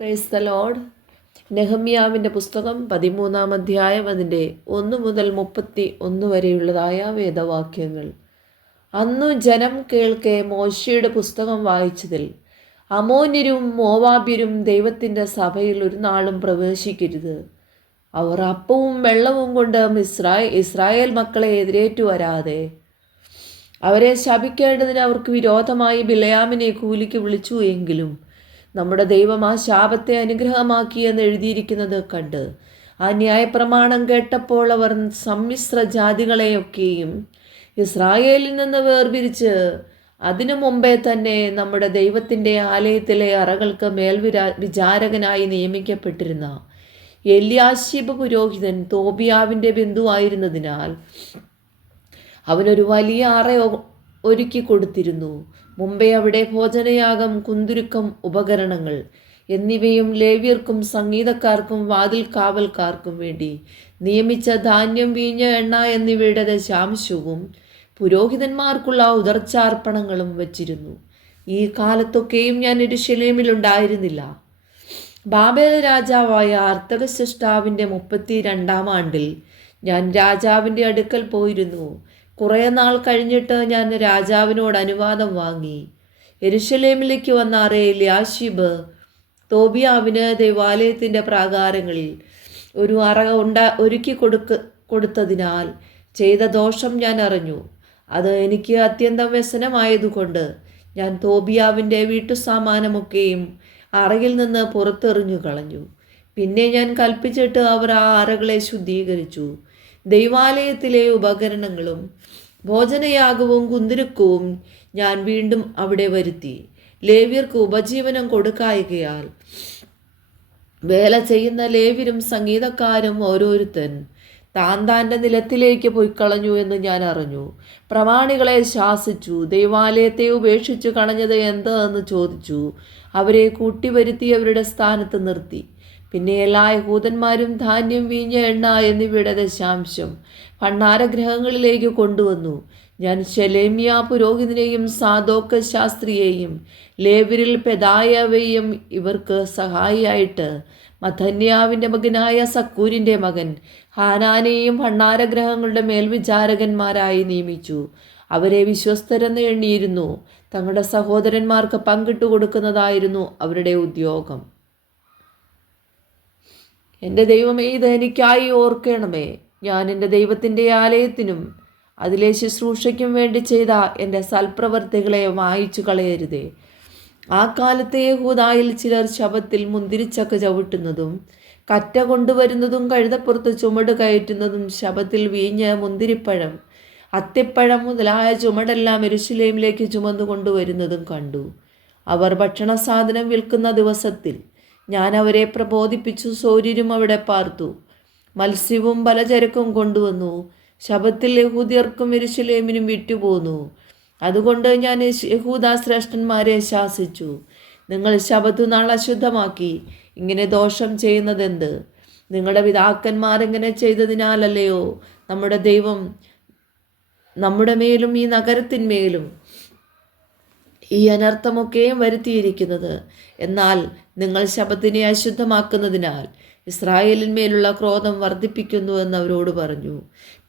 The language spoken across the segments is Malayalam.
Praise the Lord. നെഹമ്യാവിൻ്റെ പുസ്തകം 13-ാം അധ്യായം അതിൻ്റെ 1 മുതൽ 31 വരെയുള്ളതായ വേദവാക്യങ്ങൾ. അന്നു ജനം കേൾക്കെ മോശയുടെ പുസ്തകം വായിച്ചതിൽ, അമോന്യരും മോവാബ്യരും ദൈവത്തിൻ്റെ സഭയിൽ ഒരു നാളും പ്രവേശിക്കരുത്. അവർ അപ്പവും വെള്ളവും കൊണ്ട് ഇസ്രായേൽ മക്കളെ എതിരേറ്റു വരാതെ അവരെ ശപിക്കേണ്ടതിന് അവർക്ക് വിരോധമായി ബിലയാമിനെ കൂലിക്ക് വിളിച്ചു. എങ്കിലും നമ്മുടെ ദൈവം ആ ശാപത്തെ അനുഗ്രഹമാക്കി എന്ന് എഴുതിയിരിക്കുന്നത് കണ്ട് ആ ന്യായപ്രമാണം കേട്ടപ്പോൾ അവർ സമ്മിശ്ര ജാതികളെയൊക്കെയും ഇസ്രായേലിൽ നിന്ന് വേർപിരിച്ച് അതിനു മുമ്പേ തന്നെ നമ്മുടെ ദൈവത്തിൻ്റെ ആലയത്തിലെ അറകൾക്ക് വിചാരകനായി നിയമിക്കപ്പെട്ടിരുന്ന എല്യാശീബ് പുരോഹിതൻ തോബിയാവിൻ്റെ ബന്ധുവായിരുന്നതിനാൽ അവനൊരു വലിയ അറ ഒരുക്കി കൊടുത്തിരുന്നു. മുമ്പേ അവിടെ ഭോജനയാഗം, കുന്തുരുക്കം, ഉപകരണങ്ങൾ എന്നിവയും ലേവ്യർക്കും സംഗീതക്കാർക്കും വാതിൽ കാവൽക്കാർക്കും വേണ്ടി നിയമിച്ച ധാന്യം, വീഞ്ഞ്, എണ്ണ എന്നിവയുടെ ദശാംശവും പുരോഹിതന്മാർക്കുള്ള ഉദർച്ചാർപ്പണങ്ങളും വച്ചിരുന്നു. ഈ കാലത്തൊക്കെയും ഞാൻ യെരൂശലേമിലുണ്ടായിരുന്നില്ല. ബാബേൽ രാജാവായ അർത്തകശ്രഷ്ടാവിൻ്റെ 32-ാം ആണ്ടിൽ ഞാൻ രാജാവിൻ്റെ അടുക്കൽ പോയിരുന്നു. കുറേ നാൾ കഴിഞ്ഞിട്ട് ഞാൻ രാജാവിനോട് അനുവാദം വാങ്ങി. യെരൂശലേമിലേക്ക് വന്ന എല്യാശീബ് തോബിയാവിന് ദൈവാലയത്തിൻ്റെ പ്രാകാരങ്ങളിൽ ഒരു അറ ഒരുക്കി കൊടുത്തതിനാൽ ചെയ്ത ദോഷം ഞാൻ അറിഞ്ഞു. അത് എനിക്ക് അത്യന്തം വ്യസനമായതുകൊണ്ട് ഞാൻ തോബിയാവിൻ്റെ വീട്ടുസാമാനമൊക്കെയും അറയിൽ നിന്ന് പുറത്തെറിഞ്ഞു കളഞ്ഞു. പിന്നെ ഞാൻ കൽപ്പിച്ചിട്ട് അവർ ആ അറകളെ ശുദ്ധീകരിച്ചു. ദൈവാലയത്തിലെ ഉപകരണങ്ങളും ഭോജനയാഗവും കുന്തുരുക്കവും ഞാൻ വീണ്ടും അവിടെ വരുത്തി. ലേവ്യർക്ക് ഉപജീവനം കൊടുക്കായികയാൽ വേല ചെയ്യുന്ന ലേവ്യരും സംഗീതക്കാരും ഓരോരുത്തൻ താൻ്റെ നിലത്തിലേക്ക് പോയിക്കളഞ്ഞു എന്ന് ഞാൻ അറിഞ്ഞു. പ്രമാണികളെ ശാസിച്ചു. ദൈവാലയത്തെ ഉപേക്ഷിച്ചു കളഞ്ഞത് എന്ത് എന്ന് ചോദിച്ചു. അവരെ കൂട്ടിവരുത്തി അവരുടെ സ്ഥാനത്ത് നിർത്തി. പിന്നെ എല്ലാ യഹൂദന്മാരും ധാന്യം, വീഞ്ഞ്, എണ്ണ എന്നിവയുടെ ദശാംശം ഭണ്ഡാരഗ്രഹങ്ങളിലേക്ക് കൊണ്ടുവന്നു. ഞാൻ ശെലേമ്യ പുരോഹിതനെയും സാദോക്ക് ശാസ്ത്രിയെയും ലേവ്യരിൽ പെദായയെയും ഇവർക്ക് സഹായിയായിട്ട് മഥന്യാവിൻ്റെ മകനായ സക്കൂരിൻ്റെ മകൻ ഹാനാനെയും ഭണ്ഡാരഗ്രഹങ്ങളുടെ മേൽവിചാരകന്മാരായി നിയമിച്ചു. അവരെ വിശ്വസ്തരെന്ന് എണ്ണിയിരുന്നു. തങ്ങളുടെ സഹോദരന്മാർക്ക് പങ്കിട്ടു കൊടുക്കുന്നതായിരുന്നു അവരുടെ ഉദ്യോഗം. എൻ്റെ ദൈവമേ, ഇത് എനിക്കായി ഓർക്കണമേ. ഞാൻ എൻ്റെ ദൈവത്തിൻ്റെ ആലയത്തിനും അതിലെ ശുശ്രൂഷയ്ക്കും വേണ്ടി ചെയ്ത എൻ്റെ സൽപ്രവർത്തികളെ വായിച്ചു കളയരുതേ. ആ കാലത്തെ യഹൂദായിൽ ചിലർ ശബത്തിൽ മുന്തിരിച്ചക്ക ചവിട്ടുന്നതും കറ്റ കൊണ്ടുവരുന്നതും കഴുതപ്പുറത്ത് ചുമട് കയറ്റുന്നതും ശബത്തിൽ വീഞ്ഞ്, മുന്തിരിപ്പഴം, അത്തിപ്പഴം മുതലായ ചുമടെല്ലാം യെരൂശലേമിലേക്ക് ചുമന്നു കൊണ്ടുവരുന്നതും കണ്ടു. അവർ ഭക്ഷണ സാധനം വിൽക്കുന്ന ദിവസത്തിൽ ഞാൻ അവരെ പ്രബോധിപ്പിച്ചു. സൗര്യരും അവിടെ പാർത്തു. മത്സ്യവും പലചരക്കും കൊണ്ടുവന്നു. ശബത്തിൽ യഹൂദ്യർക്കും യെരൂശലേമിനും വിറ്റുപോന്നു. അതുകൊണ്ട് ഞാൻ യഹൂദാ ശ്രേഷ്ഠന്മാരെ ശാസിച്ചു, നിങ്ങൾ ശബത്ത് നാൾ അശുദ്ധമാക്കി ഇങ്ങനെ ദോഷം ചെയ്യുന്നതെന്ത്? നിങ്ങളുടെ പിതാക്കന്മാർ ഇങ്ങനെ ചെയ്തതിനാലല്ലയോ നമ്മുടെ ദൈവം നമ്മുടെ മേലും ഈ നഗരത്തിന്മേലും ഈ അനർത്ഥമൊക്കെയും വരുത്തിയിരിക്കുന്നത്? എന്നാൽ നിങ്ങൾ ശബത്തിനെ അശുദ്ധമാക്കുന്നതിനാൽ ഇസ്രായേലിന്മേലുള്ള ക്രോധം വർദ്ധിപ്പിക്കുന്നു എന്ന് അവരോട് പറഞ്ഞു.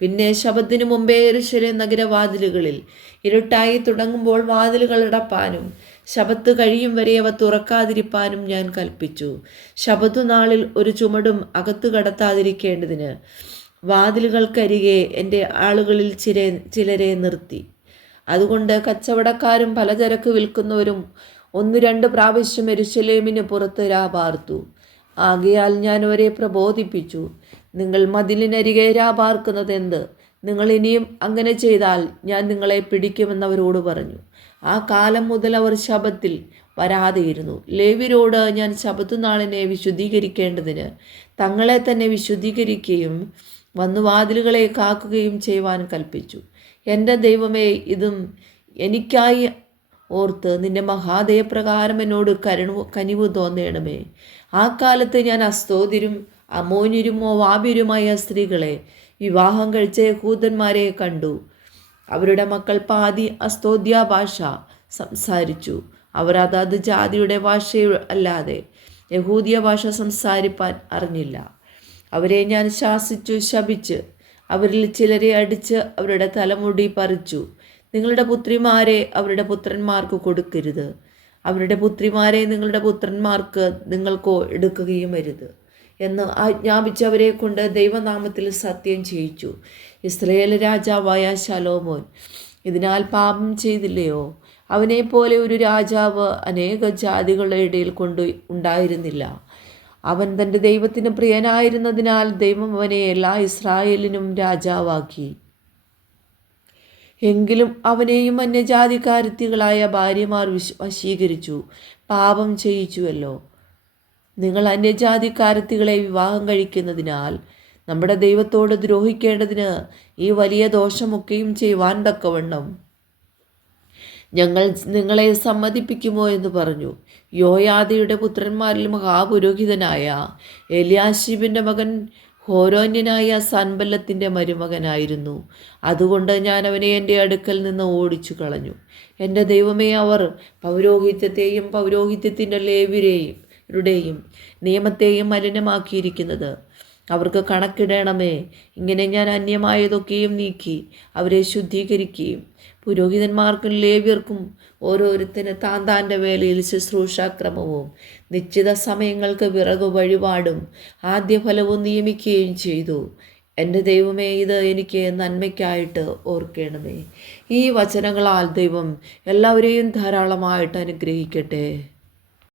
പിന്നെ ശബത്തിന് മുമ്പേ യെരൂശലേം നഗരവാതിലുകളിൽ ഇരുട്ടായി തുടങ്ങുമ്പോൾ വാതിലുകൾ അടപ്പാനും ശബത്ത് കഴിയും വരെ അവ തുറക്കാതിരിപ്പാനും ഞാൻ കൽപ്പിച്ചു. ശബത്തു നാളിൽ ഒരു ചുമടും അകത്തു കടത്താതിരിക്കേണ്ടതിന് വാതിലുകൾക്കരികെ എൻ്റെ ആളുകളിൽ ചിലരെ നിർത്തി. അതുകൊണ്ട് കച്ചവടക്കാരും പലചരക്ക് വിൽക്കുന്നവരും 1-2 പ്രാവശ്യം യെരൂശലേമിന് പുറത്ത് രാപാർത്തു. ആകയാൽ ഞാൻ അവരെ പ്രബോധിപ്പിച്ചു, നിങ്ങൾ മതിലിനരികെ രാപാർക്കുന്നത് എന്ത്? നിങ്ങൾ ഇനിയും അങ്ങനെ ചെയ്താൽ ഞാൻ നിങ്ങളെ പിടിക്കുമെന്നവരോട് പറഞ്ഞു. ആ കാലം മുതൽ അവർ ശബത്തിൽ വരാതെയിരുന്നു. ലേവ്യരോട് ഞാൻ ശബത്ത് നാളിനെ വിശുദ്ധീകരിക്കേണ്ടതിന് തങ്ങളെ തന്നെ വിശുദ്ധീകരിക്കുകയും വന്നു വാതിലുകളെ കാക്കുകയും ചെയ്യുവാൻ കൽപ്പിച്ചു. എൻ്റെ ദൈവമേ, ഇതും എനിക്കായി ഓർത്ത് നിന്റെ മഹാദയപ്രകാരം എന്നോട് കനിവ് തോന്നണമേ. ആ കാലത്ത് ഞാൻ അസ്തോദ്യരും അമോന്യരും മോവാബ്യരുമായ സ്ത്രീകളെ വിവാഹം കഴിച്ച യഹൂദന്മാരെ കണ്ടു. അവരുടെ മക്കൾ പാതി അസ്തോദ്യ ഭാഷ സംസാരിച്ചു. അവർ അതത് ജാതിയുടെ ഭാഷ അല്ലാതെ യഹൂദിയ ഭാഷ സംസാരിപ്പാൻ അറിഞ്ഞില്ല. അവരെ ഞാൻ ശാസിച്ചു ശപിച്ച് അവരിൽ ചിലരെ അടിച്ച് അവരുടെ തലമുടി പറിച്ചു. നിങ്ങളുടെ പുത്രിമാരെ അവരുടെ പുത്രന്മാർക്ക് കൊടുക്കരുത്, അവരുടെ പുത്രിമാരെ നിങ്ങളുടെ പുത്രന്മാർക്ക് നിങ്ങൾക്കോ എടുക്കുകയും അരുത് എന്ന് ആജ്ഞാപിച്ച് അവരെ കൊണ്ട് ദൈവനാമത്തിൽ സത്യം ചെയ്യിച്ചു. ഇസ്രായേൽ രാജാവായ ശലോമോൻ ഇതിനാൽ പാപം ചെയ്തില്ലയോ? അവനെപ്പോലെ ഒരു രാജാവ് അനേക ജാതികളുടെ ഇടയിൽ ഉണ്ടായിരുന്നില്ല. അവൻ തൻ്റെ ദൈവത്തിന് പ്രിയനായിരുന്നതിനാൽ ദൈവം അവനെ എല്ലാ ഇസ്രായേലിനും രാജാവാക്കി. എങ്കിലും അവനെയും അന്യജാതിക്കാരത്തികളായ ഭാര്യമാർ വശീകരിച്ചു പാപം ചെയ്യിച്ചുവല്ലോ. നിങ്ങൾ അന്യജാതിക്കാരത്തികളെ വിവാഹം കഴിക്കുന്നതിനാൽ നമ്മുടെ ദൈവത്തോട് ദ്രോഹിക്കേണ്ടതിന് ഈ വലിയ ദോഷമൊക്കെയും ചെയ്യുവാൻ തക്കവണ്ണം ഞങ്ങൾ നിങ്ങളെ സമ്മതിപ്പിക്കുമോ എന്ന് പറഞ്ഞു. യോയാദയുടെ പുത്രന്മാരിൽ മഹാപുരോഹിതനായ എലിയാശീബിൻ്റെ മകൻ ഹോരോന്യനായ സൻബല്ലത്തിൻ്റെ മരുമകനായിരുന്നു. അതുകൊണ്ട് ഞാൻ അവനെ എൻ്റെ അടുക്കൽ നിന്ന് ഓടിച്ചു കളഞ്ഞു. എൻ്റെ ദൈവമേ, അവർ പൗരോഹിത്യത്തെയും പൗരോഹിത്യത്തിൻ്റെ ലേവ്യരുടെയും നിയമത്തെയും മലിനമാക്കിയിരിക്കുന്നത് അവർക്ക് കണക്കിടണമേ. ഇങ്ങനെ ഞാൻ അന്യമായതൊക്കെയും നീക്കി അവരെ ശുദ്ധീകരിക്കുകയും പുരോഹിതന്മാർക്കും ലേവ്യർക്കും ഓരോരുത്തന് താൻ്റെ വേലയിൽ ശുശ്രൂഷാക്രമവും നിശ്ചിത സമയങ്ങൾക്ക് വിറകു വഴിപാടും ആദ്യഫലവും നിയമിക്കുകയും ചെയ്തു. എൻ്റെ ദൈവമേ, ഇത് എനിക്ക് നന്മയ്ക്കായിട്ട് ഓർക്കണമേ. ഈ വചനങ്ങളാൽ ദൈവം എല്ലാവരെയും ധാരാളമായിട്ട് അനുഗ്രഹിക്കട്ടെ.